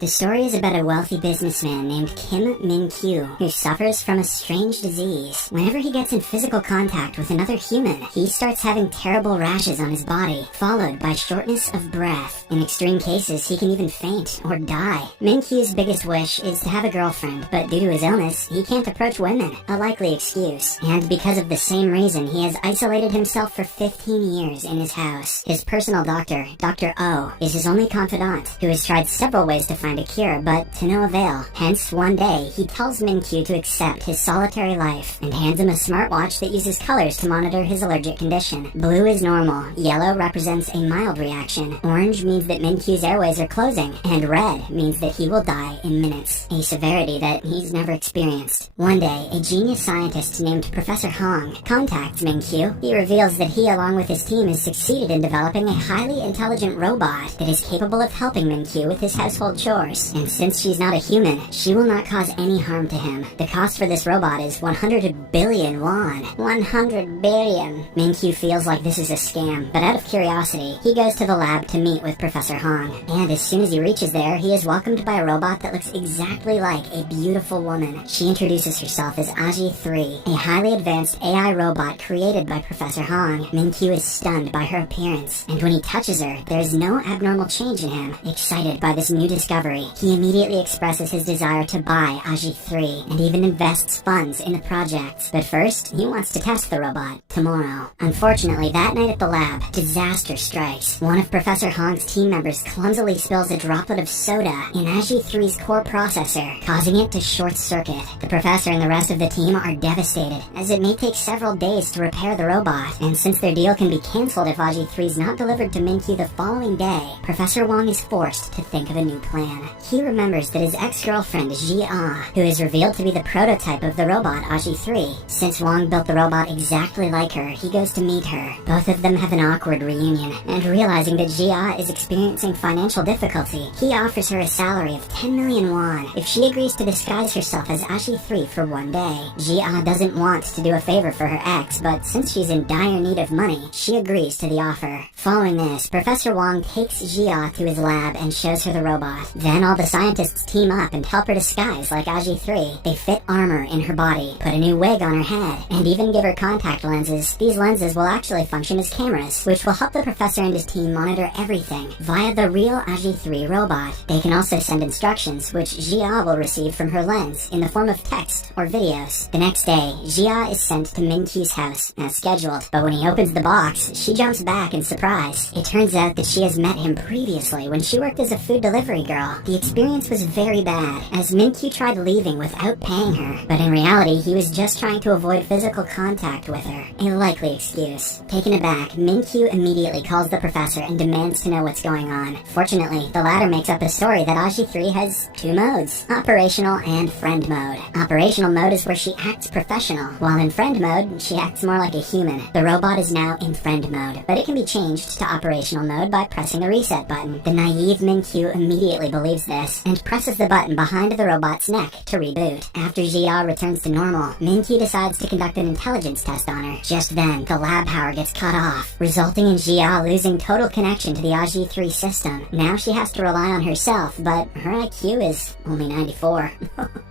The story is about a wealthy businessman named Kim Min-kyu who suffers from a strange disease. Whenever he gets in physical contact with another human, he starts having terrible rashes on his body, followed by shortness of breath. In extreme cases, he can even faint or die. Min-kyu's biggest wish is to have a girlfriend, but due to his illness, he can't approach women, a likely excuse. And because of the same reason, he has isolated himself for 15 years in his house. His personal doctor, Dr. O, is his only confidant, who has tried several ways to find a cure, but to no avail. Hence, one day, he tells Min-kyu to accept his solitary life and hands him a smartwatch that uses colors to monitor his allergic condition. Blue is normal, yellow represents a mild reaction, orange means that Min-kyu's airways are closing, and red means that he will die in minutes, a severity that he's never experienced. One day, a genius scientist named Professor Hong contacts Min-kyu. He reveals that he, along with his team, has succeeded in developing a highly intelligent robot that is capable of helping Min-kyu with his household chores. And since she's not a human, she will not cause any harm to him. The cost for this robot is 100 billion won. 100 billion. Min-kyu feels like this is a scam, but out of curiosity, he goes to the lab to meet with Professor Hong. And as soon as he reaches there, he is welcomed by a robot that looks exactly like a beautiful woman. She introduces herself as Aji-3, a highly advanced AI robot created by Professor Hong. Min-kyu is stunned by her appearance, and when he touches her, there is no abnormal change in him. Excited by this new discovery, he immediately expresses his desire to buy Aji-3 and even invests funds in the project. But first, he wants to test the robot tomorrow. Unfortunately, that night at the lab, disaster strikes. One of Professor Hong's team members clumsily spills a droplet of soda in Aji-3's core processor, causing it to short circuit. The professor and the rest of the team are devastated, as it may take several days to repair the robot, and since their deal can be cancelled if Aji-3 is not delivered to Min-kyu the following day, Professor Wong is forced to think of a new plan. He remembers that his ex-girlfriend, Ji-ah, who is revealed to be the prototype of the robot Aji-3. Since Wong built the robot exactly like her, he goes to meet her. Both of them have an awkward reunion, and realizing that Ji-ah is experiencing financial difficulty, he offers her a salary of 10 million won if she agrees to disguise herself as Aji-3 for one day. Ji-ah doesn't want to do a favor for her ex, but since she's in dire need of money, she agrees to the offer. Following this, Professor Wong takes Ji-ah to his lab and shows her the robot. Then all the scientists team up and help her disguise like Aji-3. They fit armor in her body, put a new wig on her head, and even give her contact lenses. These lenses will actually function as cameras, which will help the professor and his team monitor everything via the real Aji-3 robot. They can also send instructions, which Jia will receive from her lens in the form of text or videos. The next day, Jia is sent to Min-kyu's house, as scheduled, but when he opens the box, she jumps back in surprise. It turns out that she has met him previously when she worked as a food delivery girl. The experience was very bad, as Min-kyu tried leaving without paying her, but in reality, he was just trying to avoid physical contact with her, a likely excuse. Taken aback, Min-kyu immediately calls the professor and demands to know what's going on. Fortunately, the latter makes up a story that Aji-3 has two modes, operational and friend mode. Operational mode is where she acts professional, while in friend mode, she acts more like a human. The robot is now in friend mode, but it can be changed to operational mode by pressing a reset button. The naive Min-kyu immediately believes this and presses the button behind the robot's neck to reboot. After Jia returns to normal, Min-kyu decides to conduct an intelligence test on her. Just then, the lab power gets cut off, resulting in Jia losing total connection to the Aji-3 system. Now she has to rely on herself, but her IQ is only 94.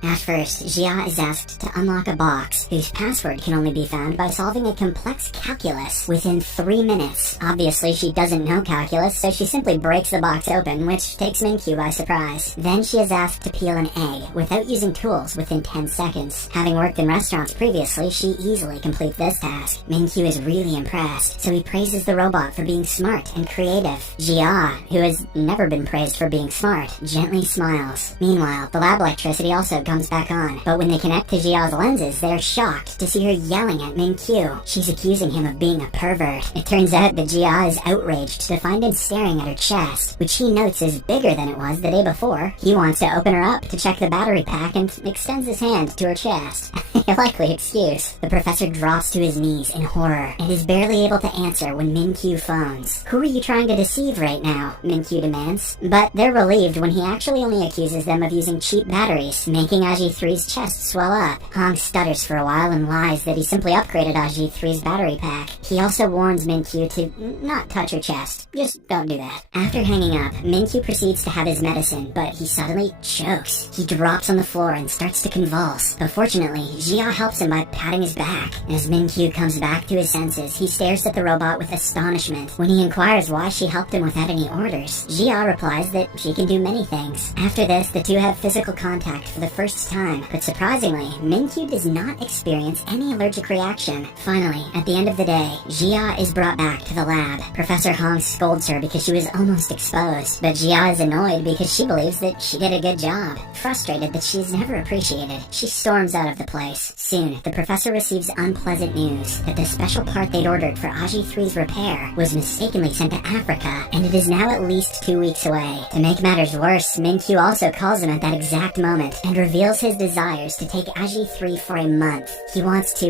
At first, Jia is asked to unlock a box whose password can only be found by solving a complex calculus within 3 minutes. Obviously, she doesn't know calculus, so she simply breaks the box open, which takes Min-kyu by surprise. Then she is asked to peel an egg without using tools within 10 seconds. Having worked in restaurants previously, she easily completes this task. Min-kyu is really impressed, so he praises the robot for being smart and creative. Jia, who has never been praised for being smart, gently smiles. Meanwhile, the lab electricity also comes back on, but when they connect to Jia's lenses, they're shocked to see her yelling at Min-kyu. She's accusing him of being a pervert. It turns out that Jia is outraged to find him staring at her chest, which he notes is bigger than it was the day before. He wants to open her up to check the battery pack and extends his hand to her chest. A likely excuse. The professor drops to his knees in horror and is barely able to answer when Min-kyu phones. Who are you trying to deceive right now? Min-kyu demands. But they're relieved when he actually only accuses them of using cheap batteries, making making Aji-3's chest swell up. Hong stutters for a while and lies that he simply upgraded Aji-3's battery pack. He also warns Min-Kyu to not touch her chest. Just don't do that. After hanging up, Min-Kyu proceeds to have his medicine, but he suddenly chokes. He drops on the floor and starts to convulse. But fortunately, Jia helps him by patting his back. As Min-Kyu comes back to his senses, he stares at the robot with astonishment. When he inquires why she helped him without any orders, Jia replies that she can do many things. After this, the two have physical contact for the first time, but surprisingly, Min-Kyu does not experience any allergic reaction. Finally, at the end of the day, Jia is brought back to the lab. Professor Hong scolds her because she was almost exposed, but Jia is annoyed because she believes that she did a good job. Frustrated that she is never appreciated, she storms out of the place. Soon, the professor receives unpleasant news that the special part they'd ordered for Aji-3's repair was mistakenly sent to Africa, and it is now at least 2 weeks away. To make matters worse, Min-Kyu also calls him at that exact moment and reveals his desires to take Aji-3 for a month. He wants to,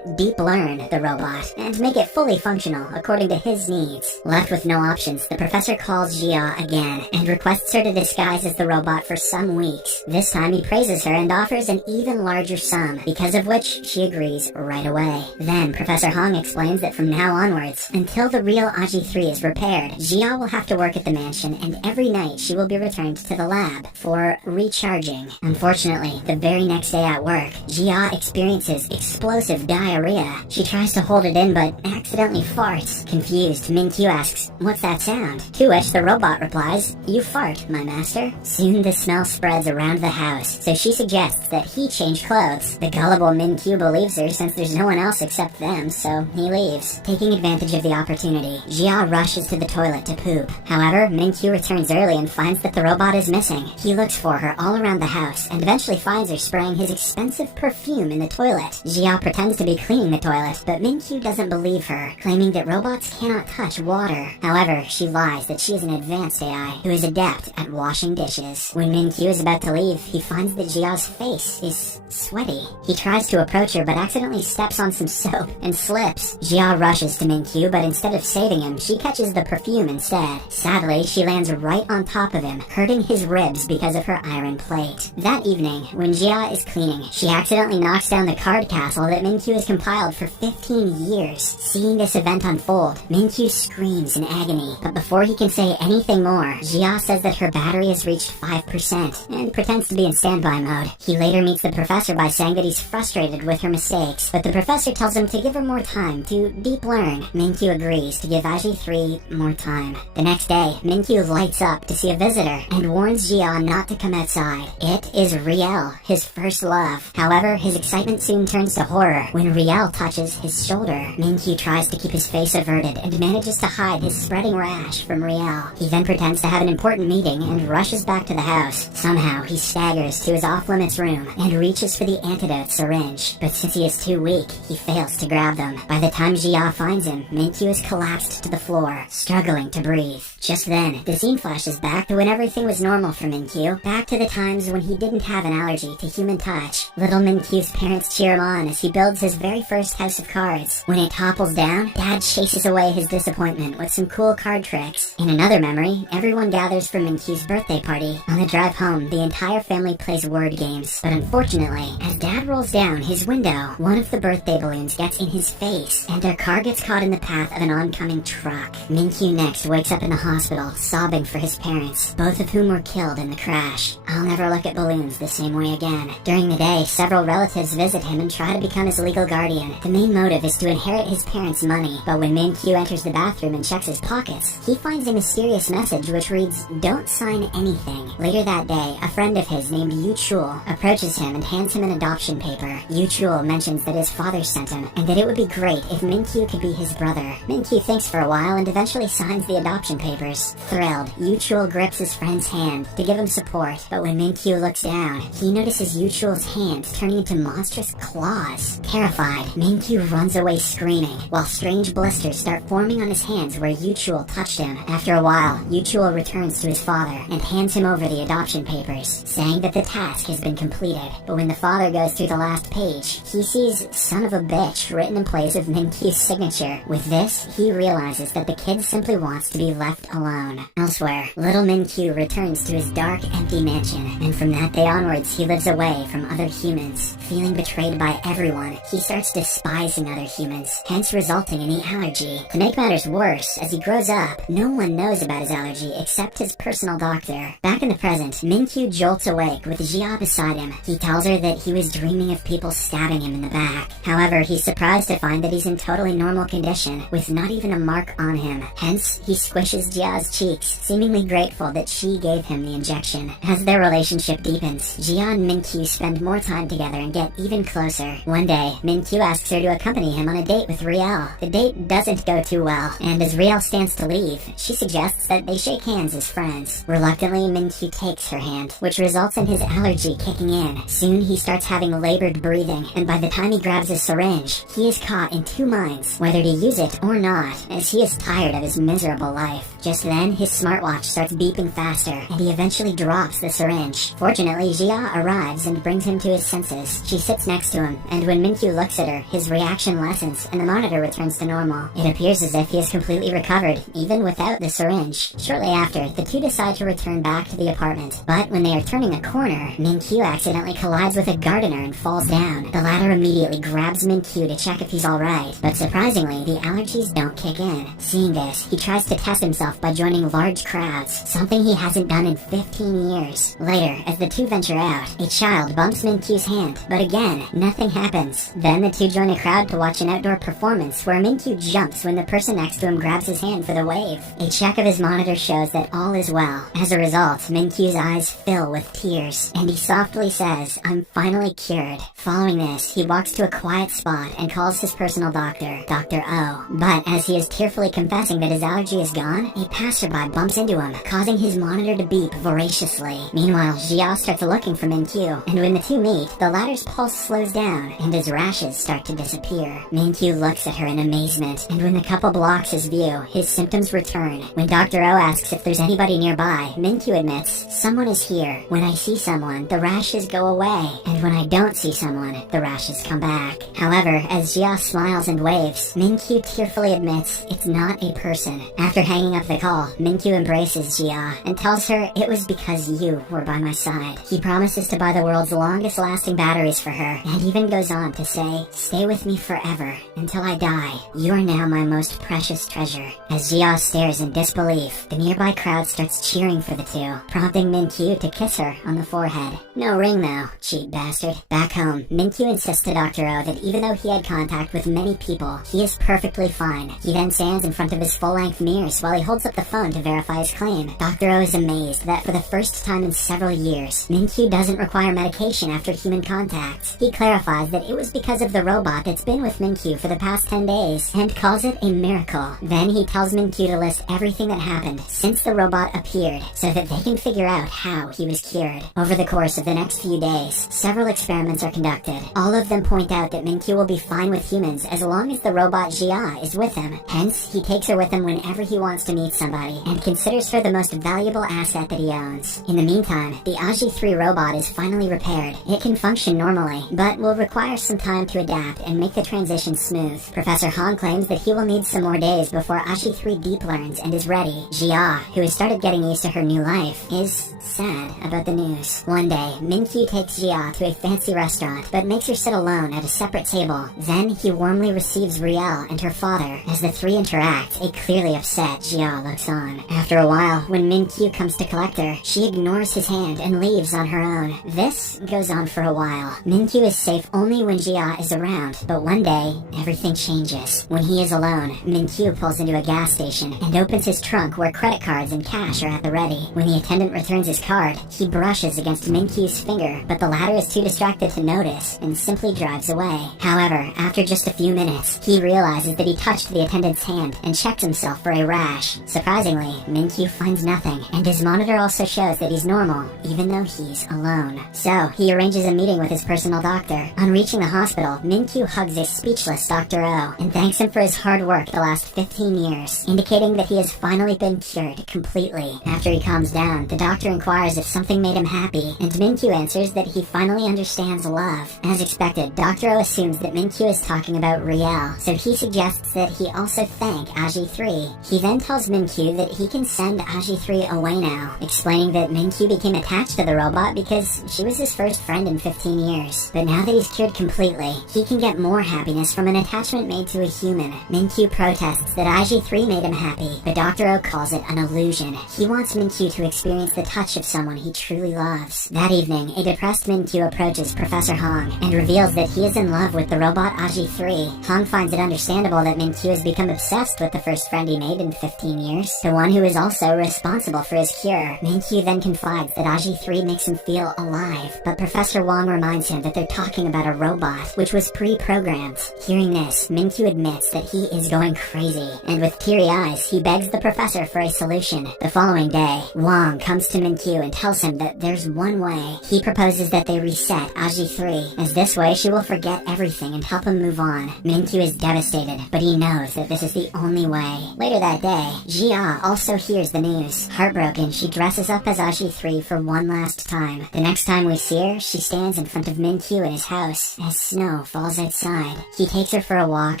deep learn the robot and make it fully functional according to his needs. Left with no options, the professor calls Jia again and requests her to disguise as the robot for some weeks. This time he praises her and offers an even larger sum, because of which she agrees right away. Then Professor Hong explains that from now onwards, until the real Aji-3 is repaired, Jia will have to work at the mansion, and every night she will be returned to the lab for recharging. Unfortunately, the very next day at work, Jia experiences explosive diarrhea. She tries to hold it in but accidentally farts. Confused, Min-Kyu asks, "What's that sound?" To which the robot replies, "You fart, my master." Soon the smell spreads around the house, so she suggests that he change clothes. The gullible Min-Kyu believes her since there's no one else except them, so he leaves. Taking advantage of the opportunity, Jia rushes to the toilet to poop. However, Min-Kyu returns early and finds that the robot is missing. He looks for her all around the house and eventually finds her spraying his expensive perfume in the toilet. Jia pretends to be cleaning the toilet, but Min-Kyu doesn't believe her, claiming that robots cannot touch water. However, she lies that she is an advanced AI who is adept at washing dishes. When Min-Kyu is about to leave, he finds that Jia's face is sweaty. He tries to approach her but accidentally steps on some soap and slips. Jia rushes to Min-Kyu, but instead of saving him, she catches the perfume instead. Sadly, she lands right on top of him, hurting his ribs because of her iron plate. That evening, when Jia is cleaning, she accidentally knocks down the card castle that Min-Kyu has compiled for 15 years. Seeing this event unfold, Min-Kyu screams in agony, but before he can say anything more, Jia says that her battery has reached 5% and pretends to be in standby mode. He later meets the professor by saying that he's frustrated with her mistakes, but the professor tells him to give her more time to deep learn. Min-Kyu agrees to give Aji-3 more time. The next day, Min-Kyu lights up to see a visitor and warns Jia not to come outside. It is Riel, his first love. However, his excitement soon turns to horror when Riel touches his shoulder. Min-Kyu tries to keep his face averted and manages to hide his spreading rash from Riel. He then pretends to have an important meeting and rushes back to the house. Somehow, he staggers to his off-limits room and reaches for the antidote syringe. But since he is too weak, he fails to grab them. By the time Jia finds him, Min-Kyu is collapsed to the floor, struggling to breathe. Just then, the scene flashes back to when everything was normal for Min-Kyu, back to the times when he didn't have an allergy to human touch. Little Min-Kyu's parents cheer him on as he builds his very first house of cards. When it topples down, Dad chases away his disappointment with some cool card tricks. In another memory, everyone gathers for Min-Kyu's birthday party. On the drive home, the entire family plays word games. But unfortunately, as Dad rolls down his window, one of the birthday balloons gets in his face, and their car gets caught in the path of an oncoming truck. Min-Kyu next wakes up in the hospital, sobbing for his parents, both of whom were killed in the crash. I'll never look at balloons the same way again. During the day, several relatives visit him and try to become his legal guardian. The main motive is to inherit his parents' money, but when Min-Kyu enters the bathroom and checks his pockets, he finds a mysterious message which reads, "Don't sign anything." Later that day, a friend of his named Yu Chul approaches him and hands him an adoption paper. Yu Chul mentions that his father sent him, and that it would be great if Min-Kyu could be his brother. Min-Kyu thinks for a while and eventually signs the adoption papers. Thrilled, Yu Chul grips his friend's hand to give him support, but when Min-Kyu looks down, he notices Yu Chul's hand turning into monstrous claws. Terrified, Min-Kyu runs away screaming, while strange blisters start forming on his hands where Yu Chul touched him. After a while, Yu Chul returns to his father and hands him over the adoption papers, saying that the task has been completed. But when the father goes through the last page, he sees "son of a bitch" written in place of Min-Kyu's signature. With this, he realizes that the kid simply wants to be left alone. Elsewhere, little Min-Kyu returns to his dark, empty mansion, and from that day onward, onwards, he lives away from other humans. Feeling betrayed by everyone, he starts despising other humans, hence resulting in the allergy. To make matters worse, as he grows up, no one knows about his allergy except his personal doctor. Back in the present, Min-Kyu jolts awake with Jia beside him. He tells her that he was dreaming of people stabbing him in the back. However, he's surprised to find that he's in totally normal condition, with not even a mark on him. Hence, he squishes Jia's cheeks, seemingly grateful that she gave him the injection. As their relationship deepens, Jia and Min-Kyu spend more time together and get even closer. One day, Min-Kyu asks her to accompany him on a date with Riel. The date doesn't go too well, and as Riel stands to leave, she suggests that they shake hands as friends. Reluctantly, Min-Kyu takes her hand, which results in his allergy kicking in. Soon, he starts having labored breathing, and by the time he grabs a syringe, he is caught in two minds, whether to use it or not, as he is tired of his miserable life. Just then, his smartwatch starts beeping faster, and he eventually drops the syringe. Fortunately, Jia arrives and brings him to his senses. She sits next to him, and when Min-Kyu looks at her, his reaction lessens, and the monitor returns to normal. It appears as if he has completely recovered, even without the syringe. Shortly after, the two decide to return back to the apartment, but when they are turning a corner, Min-Kyu accidentally collides with a gardener and falls down. The latter immediately grabs Min-Kyu to check if he's alright, but surprisingly, the allergies don't kick in. Seeing this, he tries to test himself by joining large crowds, something he hasn't done in 15 years. Later, as the two venture out, a child bumps Min-Kyu's hand, but again, nothing happens. Then the two join a crowd to watch an outdoor performance where Min-Kyu jumps when the person next to him grabs his hand for the wave. A check of his monitor shows that all is well. As a result, Min-Kyu's eyes fill with tears, and he softly says, "I'm finally cured." Following this, he walks to a quiet spot and calls his personal doctor, Dr. O. But as he is tearfully confessing that his allergy is gone, a passerby bumps into him, causing his monitor to beep voraciously. Meanwhile, Jia starts looking for Min-Kyu, and when the two meet, the latter's pulse slows down, and his rashes start to disappear. Min-Kyu looks at her in amazement, and when the couple blocks his view, his symptoms return. When Dr. O asks if there's anybody nearby, Min-Kyu admits, "Someone is here. When I see someone, the rashes go away, and when I don't see someone, the rashes come back." However, as Jia smiles and waves, Min-Kyu tearfully admits it's not a person. After hanging up the call, Min-Kyu embraces Jia and tells her it was because you were by my side. He promises to buy the world's longest lasting batteries for her, and even goes on to say, "Stay with me forever, until I die. You are now my most precious treasure." As Jia stares in disbelief, the nearby crowd starts cheering for the two, prompting Min-Kyu to kiss her on the forehead. No ring though, cheap bastard. Back home, Min-Kyu insists to Dr. O that even though he had contact with many people, he is perfectly fine. He then stands in front of his full-length mirrors while he holds up the phone to verify his claim. Dr. O is amazed that for the first time in several years, Min-Kyu doesn't require medication after human contact. He clarifies that it was because of the robot that's been with Min-Kyu for the past 10 days, and calls it a miracle. Then he tells Min-Kyu to list everything that happened since the robot appeared, so that they can figure out how he was cured. Over the course of the next few days, several experiments are conducted. All of them point out that Min-Kyu will be fine with humans as long as the robot Jia is with him. Hence, he takes her with him whenever he wants to meet somebody, and considers her the most valuable asset that he owns. In the meantime, the Aji 3 robot is finally repaired. It can function normally, but will require some time to adapt and make the transition smooth. Professor Han claims that he will need some more days before Aji 3 deep learns and is ready. Jia, who has started getting used to her new life, is sad about the news. One day, Min-Kyu takes Jia to a fancy restaurant, but makes her sit alone at a separate table. Then he warmly receives Riel and her father. As the three interact, a clearly upset Jia looks on. After a while, when Min-Kyu comes to collect her, she ignores his hand and leaves on her own. This goes on for a while. Min-Kyu is safe only when Jia is around, but one day, everything changes. When he is alone, Min-Kyu pulls into a gas station and opens his trunk where credit cards and cash are at the ready. When the attendant returns his card, he brushes against Min-Kyu's finger, but the latter is too distracted to notice and simply drives away. However, after just a few minutes, he realizes that he touched the attendant's hand and checks himself for a rash. Surprisingly, Min-Kyu finds nothing, and his monitor also shows that he's normal, even though he's alone. So, he arranges a meeting with his personal doctor. On reaching the hospital, Min-Kyu hugs a speechless Dr. O and thanks him for his hard work the last 15 years, indicating that he has finally been cured completely. After he calms down, the doctor inquires if something made him happy, and Min-Kyu answers that he finally understands love. As expected, Dr. O assumes that Min-Kyu is talking about Riel, so he suggests that he also thank Aji 3. He then tells Min-Kyu that he can send Aji-3 away now, explaining that Min-Kyu became attached to the robot because she was his first friend in 15 years. But now that he's cured completely, he can get more happiness from an attachment made to a human. Min-Kyu protests that Aji-3 made him happy, but Dr. Oak calls it an illusion. He wants Min-Kyu to experience the touch of someone he truly loves. That evening, a depressed Min-Kyu approaches Professor Hong and reveals that he is in love with the robot Aji-3. Hong finds it understandable that Min-Kyu has become obsessed with the first friend he made in 15 years, the one who is also responsible for his cure. Min-Kyu then confides that Aji-3 makes him feel alive, but Professor Wong reminds him that they're talking about a robot, which was pre-programmed. Hearing this, Min-Kyu admits that he is going crazy, and with teary eyes, he begs the professor for a solution. The following day, Wong comes to Min-Kyu and tells him that there's one way. He proposes that they reset Aji-3, as this way she will forget everything and help him move on. Min-Kyu is devastated, but he knows that this is the only way. Later that day, Jia also hears the news. Heartbroken, she dresses up as Aji-3 for one last time. The next time we see her, she stands in front of Min-Kyu in his house as snow falls outside. He takes her for a walk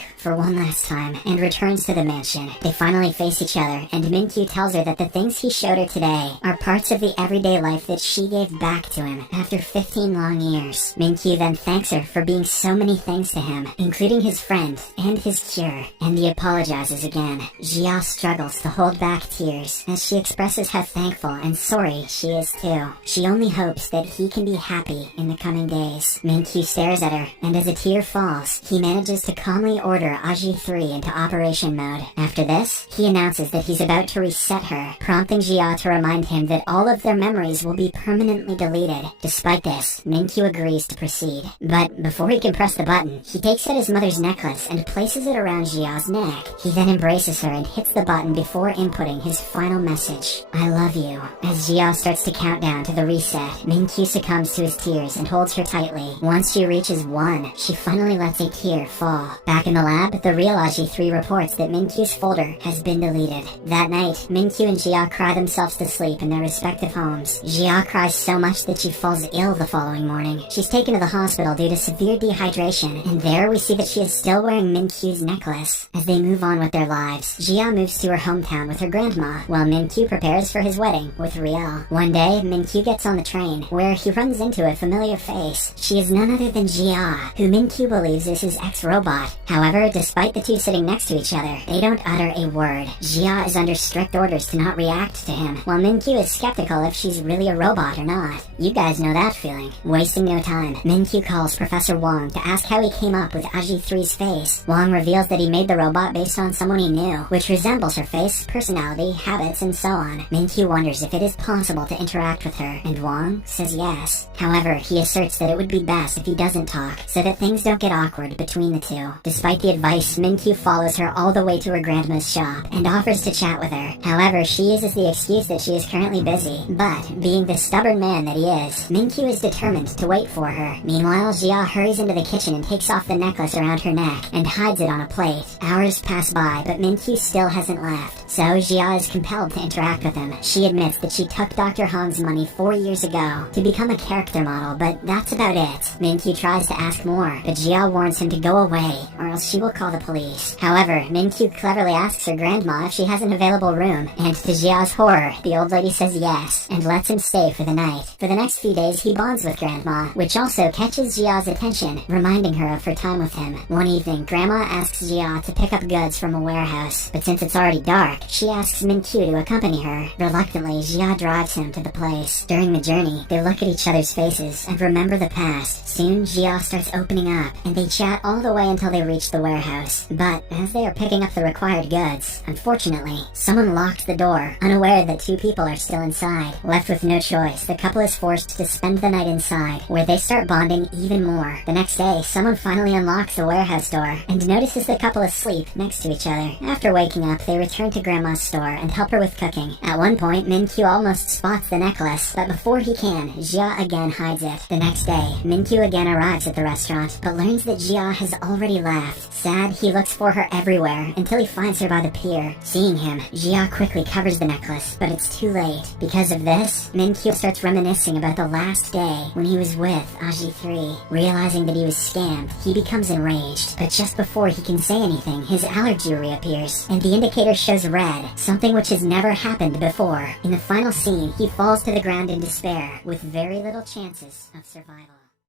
for one last time and returns to the mansion. They finally face each other, and Min-Kyu tells her that the things he showed her today are parts of the everyday life that she gave back to him after 15 long years. Min-Kyu then thanks her for being so many things to him, including his friend and his cure, and he apologizes again. Jia struggles to hold back tears as she expresses how thankful and sorry she is too. She only hopes that he can be happy in the coming days. Min-Kyu stares at her, and as a tear falls, he manages to calmly order Aji-3 into operation mode. After this, he announces that he's about to reset her, prompting Jia to remind him that all of their memories will be permanently deleted. Despite this, Min-Kyu agrees to proceed. But before he can press the button, he takes out his mother's necklace and places it around Jia's neck. He then embraces her and hits the button before inputting his final message, "I love you." As Jia starts to count down to the reset, Min-Kyu succumbs to his tears and holds her tightly. Once she reaches 1, she finally lets a tear fall. Back in the lab, the real Aji-3 reports that Min-Kyu's folder has been deleted. That night, Min-Kyu and Jia cry themselves to sleep in their respective homes. Jia cries so much that she falls ill the following morning. She's taken to the hospital due to severe dehydration, and there we see that she is still wearing Min-Kyu's necklace. As they move on with their lives, Jia moves to her hometown with her grandma, while Min-Kyu prepares for his wedding with Riel. One day, Min-Kyu gets on the train, where he runs into a familiar face. She is none other than Jia, who Min-Kyu believes is his ex-robot. However, despite the two sitting next to each other, they don't utter a word. Jia is under strict orders to not react to him, while Min-Kyu is skeptical if she's really a robot or not. You guys know that feeling. Wasting no time, Min-Kyu calls Professor Wong to ask how he came up with Aji-3's face. Wong reveals that he made the robot based on someone he knew, which resembles her face, personality, habits, and so on. Min-Kyu wonders if it is possible to interact with her, and Wong says yes. However, he asserts that it would be best if he doesn't talk, so that things don't get awkward between the two. Despite the advice, Min-Kyu follows her all the way to her grandma's shop, and offers to chat with her. However, she uses the excuse that she is currently busy, but, being the stubborn man that he is, Min-Kyu is determined to wait for her. Meanwhile, Jia hurries into the kitchen and takes off the necklace around her neck, and hides it on a plate. Hours pass by, but Min-Kyu still hasn't left, so Jia is compelled to interact with him. She admits that she took Dr. Hong's money 4 years ago to become a character model, but that's about it. Min-Kyu tries to ask more, but Jia warns him to go away, or else she will call the police. However, Min-Kyu cleverly asks her grandma if she has an available room, and to Jia's horror, the old lady says yes, and lets him stay for the night. For the next few days, he bonds with Grandma, which also catches Jia's attention, reminding her of her time with him. One evening, Grandma asks Jia to pick up goods from a warehouse, but since it's already dark, she asks Min-Kyu to accompany her. Reluctantly, Jia drives him to the place. During the journey, they look at each other's faces and remember the past. Soon, Jia starts opening up, and they chat all the way until they reach the warehouse. But, as they are picking up the required goods, unfortunately, someone locks the door, unaware that 2 people are still inside. Left with no choice, the couple is forced to spend the night inside, where they start bonding even more. The next day, someone finally unlocks the warehouse door, and notices the couple asleep next to each other. After waking up, they return to Grandma's store and help her with cooking. At one point, Min-Kyu almost spots the necklace, but before he can, Jia again hides it. The next day, Min-Kyu again arrives at the restaurant, but learns that Jia has already left. Sad, he looks for her everywhere, until he finds her by the pier. Seeing him, Jia quickly covers the necklace, but it's too late. Because of this, Min-Kyu starts reminiscing about the last day when he was with Aji-3. Realizing that he was scammed, he becomes enraged, but just before he can say anything, his allergy reappears, and the indicator shows red, something which has never happened before. In the final scene, he falls to the ground in despair, with very little chances of survival.